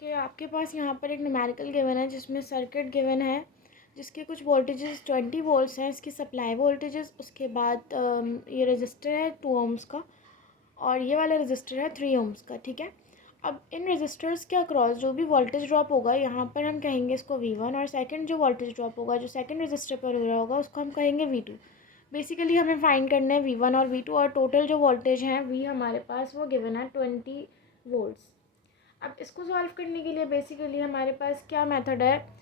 कि आपके पास यहाँ पर एक न्यूमेरिकल गिवन है जिसमें सर्किट गिवन है जिसके कुछ वोल्टेजेस 20 वोल्ट्स हैं, इसकी सप्लाई वोल्टेजेस, उसके बाद ये रजिस्टर है 2 ohms का और ये वाला रजिस्टर है 3 ohms का। ठीक है, अब इन रजिस्टर्स के अक्रॉस जो भी वोल्टेज ड्रॉप होगा यहाँ पर हम कहेंगे इसको V1 और सेकंड जो वोल्टेज ड्रॉप होगा जो सेकंड रजिस्टर पर हो रहा होगा उसको हम कहेंगे V2। बेसिकली हमें फाइंड करना है V1 और V2 और टोटल जो वोल्टेज हैं V हमारे पास वो गिवन है 20 वोल्ट्स। अब इसको सॉल्व करने के लिए बेसिकली हमारे पास क्या मेथड है,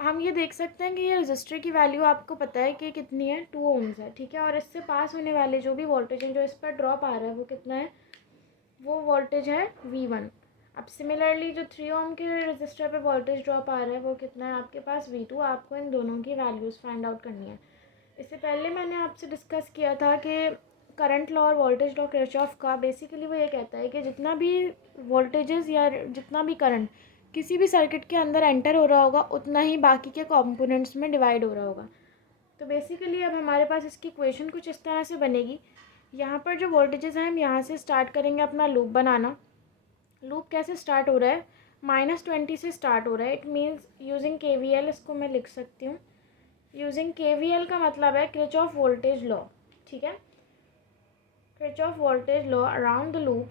हम ये देख सकते हैं कि ये रजिस्टर की वैल्यू आपको पता है कि कितनी है, 2 ohms है। ठीक है, और इससे पास होने वाले जो भी वोल्टेज हैं जो इस पर ड्रॉप आ रहा है वो कितना है, वो वोल्टेज है V1। अब सिमिलरली जो 3 ohm के रजिस्टर पे वोल्टेज ड्रॉप आ रहा है वो कितना है आपके पास, V2। आपको इन दोनों की वैल्यूज़ फाइंड आउट करनी है। इससे पहले मैंने आपसे डिस्कस किया था कि करंट लॉ और वोल्टेज लॉ किरचॉफ का, बेसिकली वो ये कहता है कि जितना भी वोल्टेजेस या जितना भी करंट किसी भी सर्किट के अंदर एंटर हो रहा होगा उतना ही बाकी के कंपोनेंट्स में डिवाइड हो रहा होगा। तो बेसिकली अब हमारे पास इसकी इक्वेशन कुछ इस तरह से बनेगी। यहाँ पर जो वोल्टेजेस हैं हम यहाँ से स्टार्ट करेंगे अपना लूप बनाना। लूप कैसे स्टार्ट हो रहा है, -20 से स्टार्ट हो रहा है। इट मीन्स यूजिंग KVL, इसको मैं लिख सकती हूँ। यूजिंग KVL का मतलब है किरचॉफ वोल्टेज लॉ। ठीक है, Kirchhoff voltage law around the loop.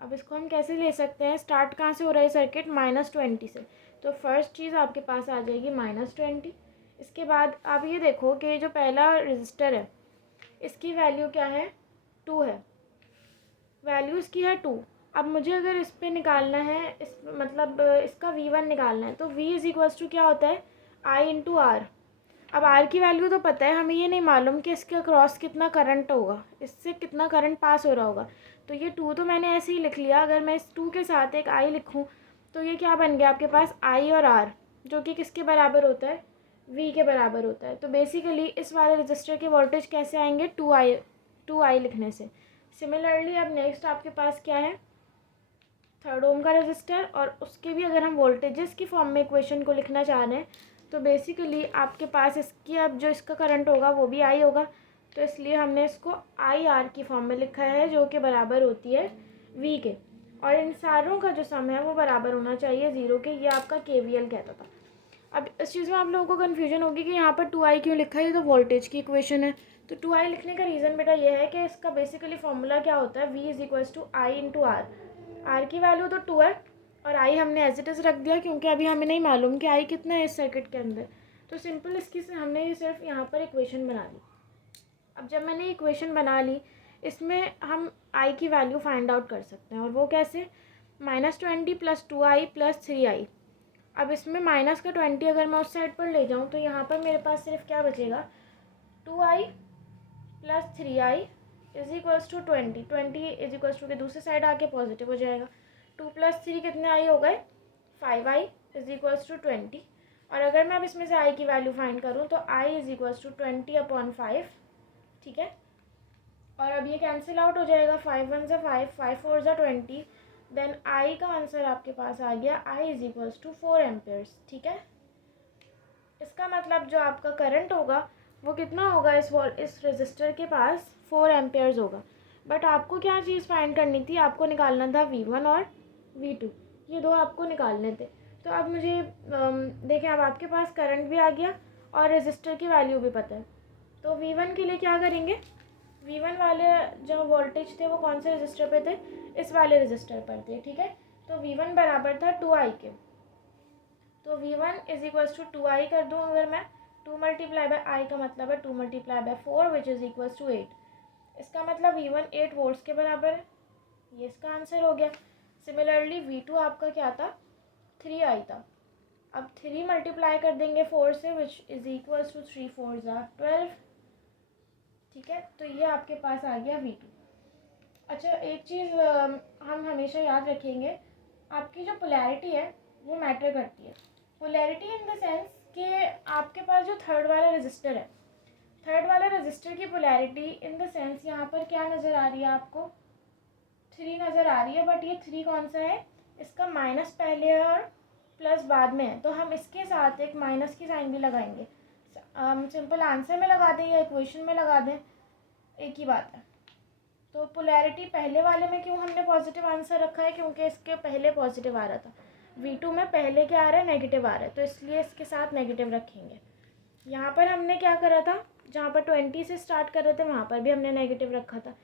अब इसको हम कैसे ले सकते हैं, स्टार्ट कहाँ से हो रहा है सर्किट, -20 से। तो फर्स्ट चीज़ आपके पास आ जाएगी -20। इसके बाद आप ये देखो कि जो पहला रजिस्टर है इसकी वैल्यू क्या है, 2 है। वैल्यू इसकी है 2। अब मुझे अगर इस पे निकालना है, इस मतलब इसका V1 निकालना है, तो V इज इक्वल्स टू क्या होता है, I इंटू आर। अब R की वैल्यू तो पता है, हमें ये नहीं मालूम कि इसके अक्रॉस कितना करंट होगा, इससे कितना करंट पास हो रहा होगा। तो ये 2 तो मैंने ऐसे ही लिख लिया। अगर मैं इस 2 के साथ एक I लिखूँ तो ये क्या बन गया आपके पास, I और R, जो कि किसके बराबर होता है, V के बराबर होता है। तो बेसिकली इस वाले रजिस्टर के वोल्टेज कैसे आएंगे, 2I लिखने से। सिमिलरली अब नेक्स्ट आपके पास क्या है, 3rd ओम का रजिस्टर, और उसके भी अगर हम वोल्टेजेस की फॉर्म में इक्वेशन को लिखना चाह रहे हैं तो बेसिकली आपके पास इसकी अब जो इसका करंट होगा वो भी I होगा। तो इसलिए हमने इसको IR की फॉर्म में लिखा है जो कि बराबर होती है V के, और इन सारों का जो सम है वो बराबर होना चाहिए 0 के। ये आपका KVL कहता था। अब इस चीज़ में आप लोगों को कन्फ्यूजन होगी कि यहाँ पर 2I क्यों लिखा है, ये तो वोल्टेज की इक्वेशन है। तो 2I लिखने का रीज़न बेटा ये है कि इसका बेसिकली फॉर्मूला क्या होता है, V is equals to I into R. R की वैल्यू तो 2 है और I हमने एज इट इज़ रख दिया क्योंकि अभी हमें नहीं मालूम कि I कितना है इस सर्किट के अंदर। तो सिंपल इसकी से हमने ये सिर्फ यहाँ पर इक्वेशन बना ली। अब जब मैंने इक्वेशन बना ली, इसमें हम I की वैल्यू फाइंड आउट कर सकते हैं, और वो कैसे, -20 + 2I + 3I। अब इसमें माइनस का 20 अगर मैं उस साइड पर ले जाऊँ तो यहाँ पर मेरे पास सिर्फ क्या बचेगा, 2I + 3I is equals to 20। 20 is equals to के दूसरी साइड आके पॉजिटिव हो जाएगा। 2 + 3 कितने I हो गए, 5I इज इक्वल्स टू 20। और अगर मैं अब इसमें से I की वैल्यू फाइंड करूँ तो I इज इक्वल्स टू 20/5। ठीक है, और अब ये कैंसिल आउट हो जाएगा, 5 1 ज़ा 5, 5 4 ज़ा 20। देन I का आंसर आपके पास आ गया, I is equals to 4 amperes. ठीक है, इसका मतलब जो आपका करंट होगा वो कितना होगा, इस रजिस्टर के पास 4 एम्पेयर्स होगा। बट आपको क्या चीज़ फाइंड करनी थी, आपको निकालना था V1 और V2, ये दो आपको निकालने थे। तो अब मुझे देखें, अब आपके पास करंट भी आ गया और रजिस्टर की वैल्यू भी पता है। तो V1 के लिए क्या करेंगे, V1 वाले जो वोल्टेज थे वो कौन से रजिस्टर पे थे, इस वाले रजिस्टर पर थे। ठीक है, तो V1 बराबर था 2I के। तो V1 is equals to 2I कर दूँ अगर मैं, 2 × I का मतलब है 2 × 4 विच इज़ इक्वल्स टू 8। इसका मतलब V1 8 वोल्ट्स के बराबर है। ये इसका आंसर हो गया। सिमिलरली V2 आपका क्या था, 3I था। अब 3 मल्टीप्लाई कर देंगे 4 से विच इज़ इक्वल्स टू 3 4 ज़ा 12। ठीक है, तो ये आपके पास आ गया V2। अच्छा, एक चीज़ हम हमेशा याद रखेंगे, आपकी जो पोलैरिटी है वो मैटर करती है। पोलैरिटी इन द सेंस कि आपके पास जो थर्ड वाला रजिस्टर है, थर्ड वाला रजिस्टर की पोलैरिटी इन द सेंस यहाँ पर क्या नज़र आ रही है आपको, 3 नज़र आ रही है। बट ये 3 कौन सा है, इसका माइनस पहले है और प्लस बाद में है, तो हम इसके साथ एक माइनस की साइन भी लगाएंगे। सिंपल आंसर में लगा दें या इक्वेशन में लगा दें, एक ही बात है। तो पोलैरिटी पहले वाले में क्यों हमने पॉजिटिव आंसर रखा है, क्योंकि इसके पहले पॉजिटिव आ रहा था। V2 में पहले क्या आ रहा है, नेगेटिव आ रहा है, तो इसलिए इसके साथ नेगेटिव रखेंगे। यहाँ पर हमने क्या करा था, जहाँ पर 20 से स्टार्ट कर रहे थे वहाँ पर भी हमने नेगेटिव रखा था।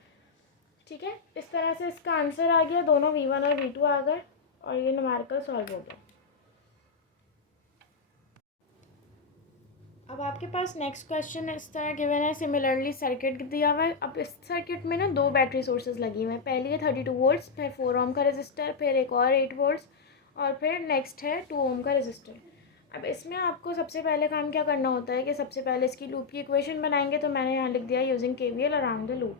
ठीक है, इस तरह से इसका आंसर आ गया, दोनों V1 और V2 आ गए और ये न्यूमेरिकल सॉल्व हो गया। अब आपके पास नेक्स्ट क्वेश्चन इस तरह गिवन है, सिमिलरली सर्किट दिया हुआ है। अब इस सर्किट में ना 2 बैटरी सोर्सेज लगी हुए हैं। पहली है 32 वोल्ट्स, फिर 4 ओम का रजिस्टर, फिर एक और 8 वोल्ट्स और फिर नेक्स्ट है 2 ओम का रजिस्टर। अब इसमें आपको सबसे पहले काम क्या करना होता है कि सबसे पहले इसकी लूप की इक्वेशन बनाएंगे। तो मैंने यहाँ लिख दिया using KVL around the loop.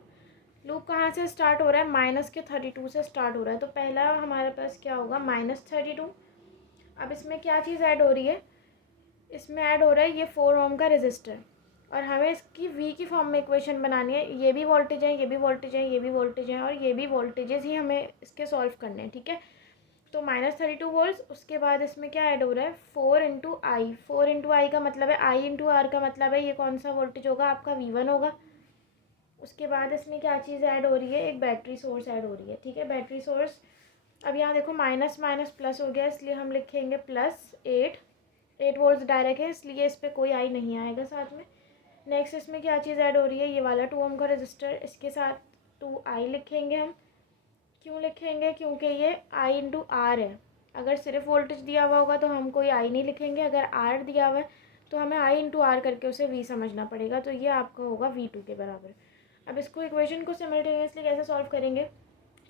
Loop कहाँ से स्टार्ट हो रहा है, माइनस के 32 से स्टार्ट हो रहा है। तो पहला हमारे पास क्या होगा, -32। अब इसमें क्या चीज़ ऐड हो रही है, इसमें ऐड हो रहा है ये 4 ओम का रेजिस्टर, और हमें इसकी V की फॉर्म में इक्वेशन बनानी है। ये भी वोल्टेज है, ये भी वोल्टेज है, ये भी वोल्टेज है और ये भी वोल्टेजेस ही हमें इसके सॉल्व करने हैं। ठीक है, तो -32 वोल्ट्स, उसके बाद इसमें क्या ऐड हो रहा है, 4 इंटू आई। 4 इंटू आई का मतलब है I इंटू आर का मतलब है ये कौन सा वोल्टेज होगा, आपका V1 होगा। उसके बाद इसमें क्या चीज़ ऐड हो रही है, एक बैटरी सोर्स ऐड हो रही है। ठीक है, बैटरी सोर्स। अब यहाँ देखो माइनस माइनस प्लस हो गया, इसलिए हम लिखेंगे +8। 8 वोल्ट्स डायरेक्ट है, इसलिए इस पर कोई आई नहीं आएगा साथ में। नेक्स्ट इसमें क्या चीज़ ऐड हो रही है, ये वाला 2 ओम का रजिस्टर, इसके साथ 2I लिखेंगे हम। क्यों लिखेंगे, क्योंकि ये I इंटू आर है। अगर सिर्फ वोल्टेज दिया हुआ होगा तो हम कोई I नहीं लिखेंगे, अगर R दिया हुआ है तो हमें I इंटू आर करके उसे V समझना पड़ेगा। तो ये आपका होगा V2 के बराबर। अब इसको इक्वेशन को सिमल्टेनियसली कैसे सॉल्व करेंगे,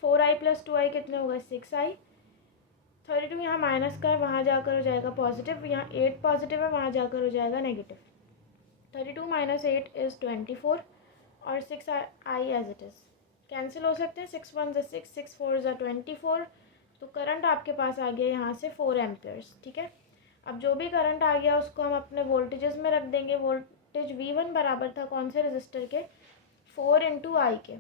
4I + 2I कितने होगा, 6I। 32 यहाँ माइनस का है, वहाँ जाकर हो जाएगा पॉजिटिव, यहाँ 8 पॉजिटिव है, वहाँ जाकर हो जाएगा नेगेटिव। 32 - 8 इज़ 24 और 6I as it is cancel हो सकते हैं। 6 1 ज़ा 6, 6 4 ज़ा 24। तो करंट आपके पास आ गया यहाँ से 4 एम्पियर्स। ठीक है, अब जो भी करंट आ गया उसको हम अपने वोल्टेजेस में रख देंगे। वोल्टेज V1 बराबर था कौन से रजिस्टर के, 4 इंटू आई के।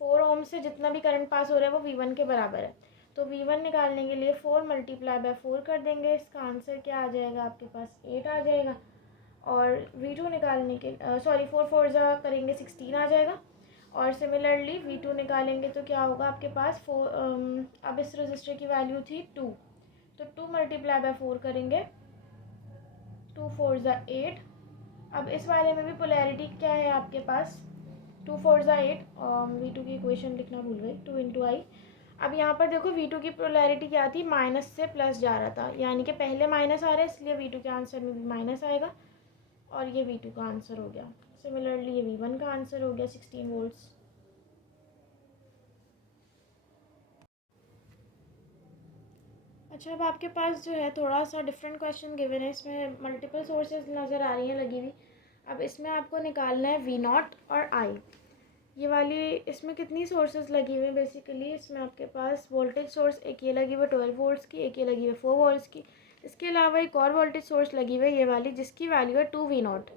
4 ओम से जितना भी करंट पास हो रहा है वो V1 के बराबर है। तो V1 निकालने के लिए 4 × 4 कर देंगे। इसका आंसर क्या आ जाएगा, आपके पास 8 आ जाएगा। और V2 निकालने के 4 4 ज़ा करेंगे 16 आ जाएगा। और सिमिलरली V2 निकालेंगे तो क्या होगा आपके पास 4। अब इस रजिस्टर की वैल्यू थी 2, तो 2 × 4 करेंगे, 2 4 ज़ा 8। अब इस वाले में भी पोलैरिटी क्या है आपके पास, 2 4 ज़ा 8। V2 की इक्वेशन लिखना भूल गई, 2 इंटू आई। अब यहाँ पर देखो V2 की पोलैरिटी क्या थी, माइनस से प्लस जा रहा था, यानी कि पहले माइनस आ रहा है, इसलिए V2 के आंसर में भी माइनस आएगा और ये V2 का आंसर हो गया। सिमिलरली ये V1 का आंसर हो गया 16 वोल्ट्स। अच्छा, अब आपके पास जो है थोड़ा सा डिफरेंट क्वेश्चन गिवन है, इसमें मल्टीपल सोर्सेज नज़र आ रही हैं लगी हुई। अब इसमें आपको निकालना है V0 और I। ये वाली इसमें कितनी सोर्सेज लगी हुई हैं, बेसिकली इसमें आपके पास वोल्टेज सोर्स एक ये लगी हुई है 12 वोल्ट्स की, एक ये लगी हुई है 4 वोल्ट्स की। इसके अलावा एक और वोल्टेज सोर्स लगी हुई है ये वाली, जिसकी वैल्यू है 2V0।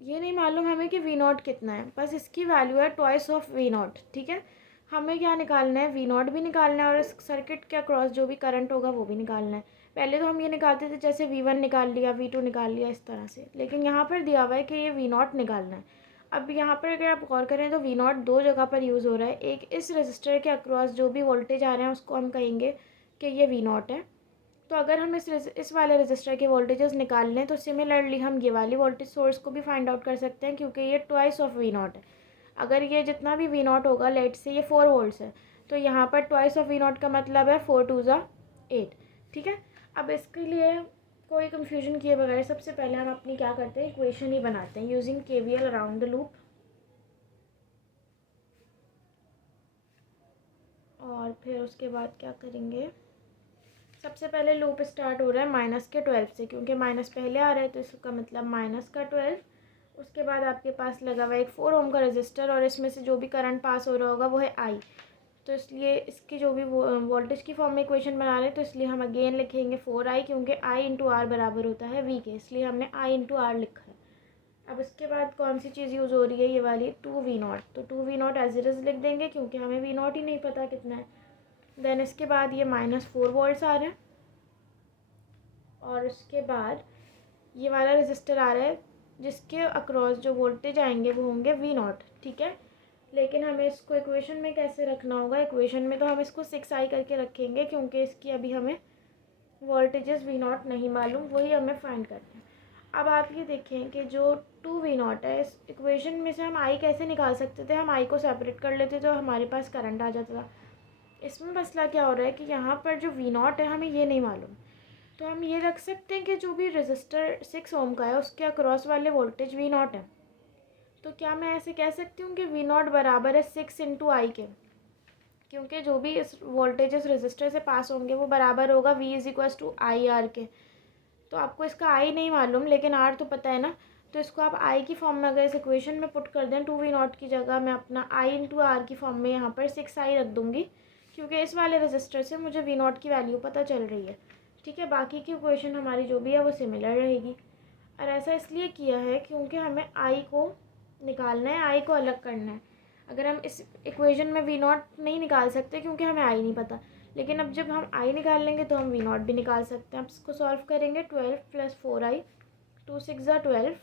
ये नहीं मालूम हमें कि V0 कितना है, बस इसकी वैल्यू है ट्वाइस ऑफ V0। ठीक है, हमें क्या निकालना है, V0 भी निकालना है और इस सर्किट के अक्रॉस जो भी करंट होगा वो भी निकालना है। पहले तो हम ये निकालते थे जैसे V1 निकाल लिया, V2 निकाल लिया, इस तरह से, लेकिन यहाँ पर दिया हुआ है कि ये V0 निकालना है। अब यहाँ पर अगर आप गौर करें तो V0 दो जगह पर यूज़ हो रहा है। एक इस रजिस्टर के अक्रॉस जो भी वोल्टेज आ रहे हैं उसको हम कहेंगे कि ये V0 है। तो अगर हम इस वाले रजिस्टर के वोल्टेजेस निकाल लें तो सिमिलरली हम ये वाली वोल्टेज सोर्स को भी फाइंड आउट कर सकते हैं, क्योंकि ये ट्वाइस ऑफ V0 है। अगर ये जितना भी V0 होगा, लेट से ये 4 वोल्ट्स है, तो यहाँ पर ट्वाइस ऑफ V0 का मतलब है 4 2 ज़ा 8। ठीक है, अब इसके लिए कोई कन्फ्यूजन किए बगैर सबसे पहले हम अपनी क्या करते हैं, इक्वेशन ही बनाते हैं using KVL around the loop. और फिर उसके बाद क्या करेंगे, सबसे पहले लूप स्टार्ट हो रहा है माइनस के 12 से, क्योंकि माइनस पहले आ रहा है तो इसका मतलब माइनस का 12। उसके बाद आपके पास लगा हुआ है एक 4 ओम का रजिस्टर और इसमें से जो भी करंट पास हो रहा होगा वो है I। तो इसलिए इसकी जो भी वोल्टेज की फॉर्म में इक्वेशन बना रहे हैं तो इसलिए हम अगेन लिखेंगे 4I, क्योंकि I इंटू आर बराबर होता है V के, इसलिए हमने I इंटू आर लिखा है। अब इसके बाद कौन सी चीज़ यूज़ हो रही है, ये वाली 2V0। तो 2V0 एज इट इज़ लिख देंगे, क्योंकि हमें V0 ही नहीं पता कितना है। देन इसके बाद ये -4 वोल्ट्स आ रहे हैं और उसके बाद ये वाला रजिस्टर आ रहा है जिसके अक्रॉस जो वोल्टेज आएंगे वो होंगे V0। ठीक है, लेकिन हमें इसको इक्वेशन में कैसे रखना होगा, इक्वेशन में तो हम इसको 6i करके रखेंगे क्योंकि इसकी अभी हमें वोल्टेजेस V0 नहीं मालूम, वही हमें फाइंड करना है। अब आप ये देखें कि जो 2V0 है, इस इक्वेशन में से हम I कैसे निकाल सकते थे, हम I को सेपरेट कर लेते तो हमारे पास करंट आ जाता था। इसमें मसला क्या हो रहा है कि यहाँ पर जो V0 है हमें ये नहीं मालूम, तो हम ये रख सकते हैं कि जो भी रजिस्टर 6 ओम का है उसके अक्रॉस वाले वोल्टेज V0 है। तो क्या मैं ऐसे कह सकती हूँ कि V0 बराबर है 6 इंटू आई के, क्योंकि जो भी इस वोल्टेज इस रजिस्टर से पास होंगे वो बराबर होगा V is equals to I R के। तो आपको इसका आई नहीं मालूम लेकिन आर तो पता है ना, तो इसको आप आई की फॉर्म में अगर इस इक्वेशन में पुट कर दें 2V0 की जगह मैं अपना आई इंटू आर की फॉर्म में यहाँ पर 6i रख दूँगी, क्योंकि इस वाले रजिस्टर से मुझे V0 की वैल्यू पता चल रही है। ठीक है, बाकी की इक्वेशन हमारी जो भी है वो सिमिलर रहेगी। और ऐसा इसलिए किया है क्योंकि हमें आई को निकालना है, आई को अलग करना है। अगर हम इस इक्वेशन में V0 नहीं निकाल सकते क्योंकि हमें आई नहीं पता, लेकिन अब जब हम आई निकाल लेंगे तो हम V0 भी निकाल सकते हैं। अब इसको सॉल्व करेंगे, 12 + 4i, 2 6 = 12,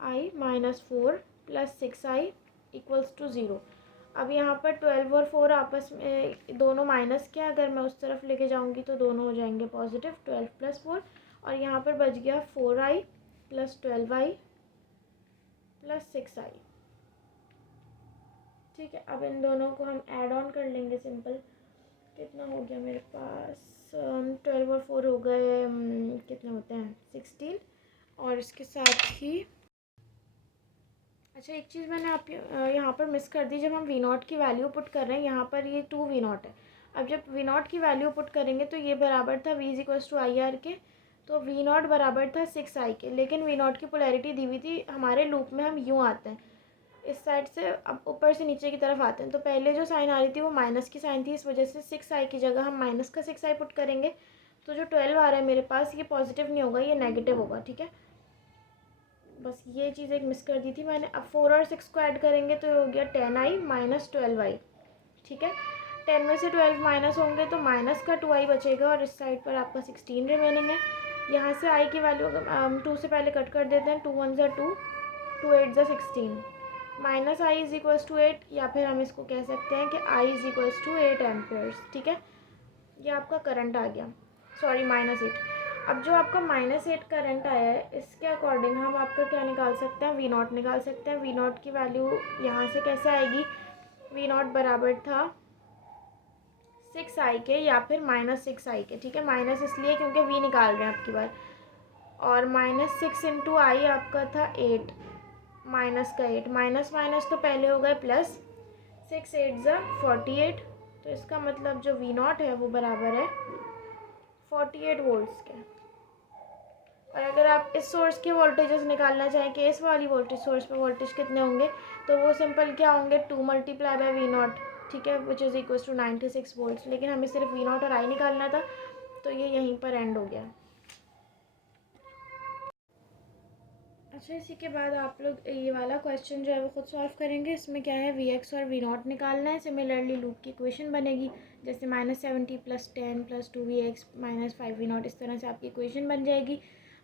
i माइनस 4 + 6i = 0। अब यहाँ पर 12 और 4 आपस में दोनों माइनस के, अगर मैं उस तरफ लेके जाऊँगी तो दोनों हो जाएंगे पॉजिटिव, 12 + 4, और यहाँ पर बच गया 4i + 12i + 6i। ठीक है, अब इन दोनों को हम ऐड ऑन कर लेंगे सिंपल। कितना हो गया मेरे पास, 12 और 4 हो गए, कितने होते हैं 16, और इसके साथ ही अच्छा एक चीज़ मैंने आप यहाँ पर मिस कर दी, जब हम V0 की वैल्यू पुट कर रहे हैं यहाँ पर ये 2V0 है। अब जब V0 की वैल्यू पुट करेंगे तो ये बराबर था V is to I R के, तो V0 बराबर था 6i के, लेकिन V0 की पोलैरिटी दी हुई थी हमारे लूप में, हम यूँ आते हैं इस साइड से, अब ऊपर से नीचे की तरफ आते हैं, तो पहले जो साइन आ रही थी वो माइनस की साइन थी, इस वजह से 6i की जगह हम माइनस का 6i पुट करेंगे, तो जो 12 आ रहा है मेरे पास ये पॉजिटिव नहीं होगा, ये नेगेटिव होगा। ठीक है, बस ये चीज़ एक मिस कर दी थी मैंने। अब 4 और 6 को ऐड करेंगे तो हो गया 10i माइनस 12i। ठीक है, 10 में से 12 माइनस होंगे तो माइनस का 2i बचेगा, और इस साइड पर आपका 16 रिमेनिंग है। यहाँ से i की वैल्यू 2 से पहले कट कर देते हैं, 2 1 = 2, 2 8 = 16, minus i is equals to 8, या फिर हम इसको कह सकते हैं कि i is equals to 8 amperes. ठीक है, ये आपका करंट आ गया, सॉरी -8। अब जो आपका -8 करंट आया है इसके अकॉर्डिंग हम आपका क्या निकाल सकते हैं, V0 निकाल सकते हैं। V0 की वैल्यू यहाँ से कैसे आएगी, V0 बराबर था 6i के या फिर -6i के। ठीक है, माइनस इसलिए क्योंकि V निकाल रहे हैं आपकी बार, और -6 इंटू आई आपका था 8, माइनस का 8, माइनस माइनस तो पहले हो गए प्लस, 6 8 = 48, तो इसका मतलब जो V0 है वो बराबर है 48 वोल्ट्स के। और अगर आप इस सोर्स के वोल्टेजेस निकालना चाहें कि इस वाली वोल्टेज सोर्स पे वोल्टेज कितने होंगे, तो वो सिंपल क्या होंगे, 2 × V0, ठीक है, which is equals to 96 volts. लेकिन हमें सिर्फ V0 और I निकालना था, तो ये यहीं पर एंड हो गया। अच्छा, इसी के बाद आप लोग ये वाला क्वेश्चन जो है वो खुद सॉल्व करेंगे। इसमें क्या है, Vx और V0 निकालना है। सिमिलरली लूप की इक्वेशन बनेगी, जैसे -70 + 10 + 2Vx - 5V0, इस तरह से आपकी इक्वेशन बन जाएगी।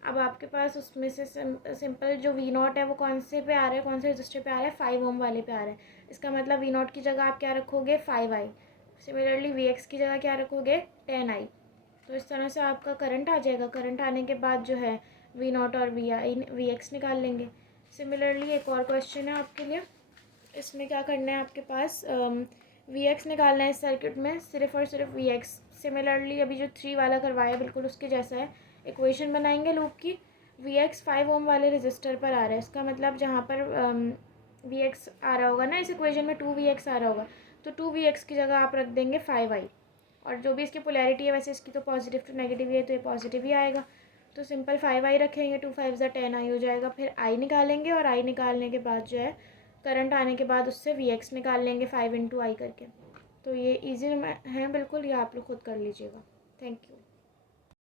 अब आपके पास उसमें से सिंपल जो V0 है वो कौन से पे आ रहा है, कौन से रजिस्टर पे आ रहा है, 5 ओम वाले पे आ रहा है। इसका मतलब V0 की जगह आप क्या रखोगे, 5i। सिमिलरली Vx की जगह क्या रखोगे, 10i। तो इस तरह से आपका करंट आ जाएगा। करंट आने के बाद जो है V0 और Vx निकाल लेंगे। सिमिलरली एक और क्वेश्चन है आपके लिए, इसमें क्या करना है आपके पास, Vx निकालना है इस सर्किट में, सिर्फ और सिर्फ Vx। सिमिलरली अभी जो 3 वाला करवाया बिल्कुल उसके जैसा है, इक्वेशन बनाएंगे लूप की। Vx 5 ओम वाले रजिस्टर पर आ रहा है, इसका मतलब जहाँ पर Vx आ रहा होगा ना इस इक्वेशन में, 2Vx आ रहा होगा, तो 2Vx की जगह आप रख देंगे 5i। और जो भी इसकी पोलैरिटी है, वैसे इसकी तो पॉजिटिव टू नेगेटिव ही है, तो ये पॉजिटिव ही आएगा। तो सिंपल 5i रखेंगे, 2 5 = 10i हो जाएगा। फिर i निकालेंगे, और i निकालने के बाद जो है करंट आने के बाद उससे Vx निकाल लेंगे 5 × I करके। तो ये ईजी है बिल्कुल, ये आप लोग खुद कर लीजिएगा। Thank you.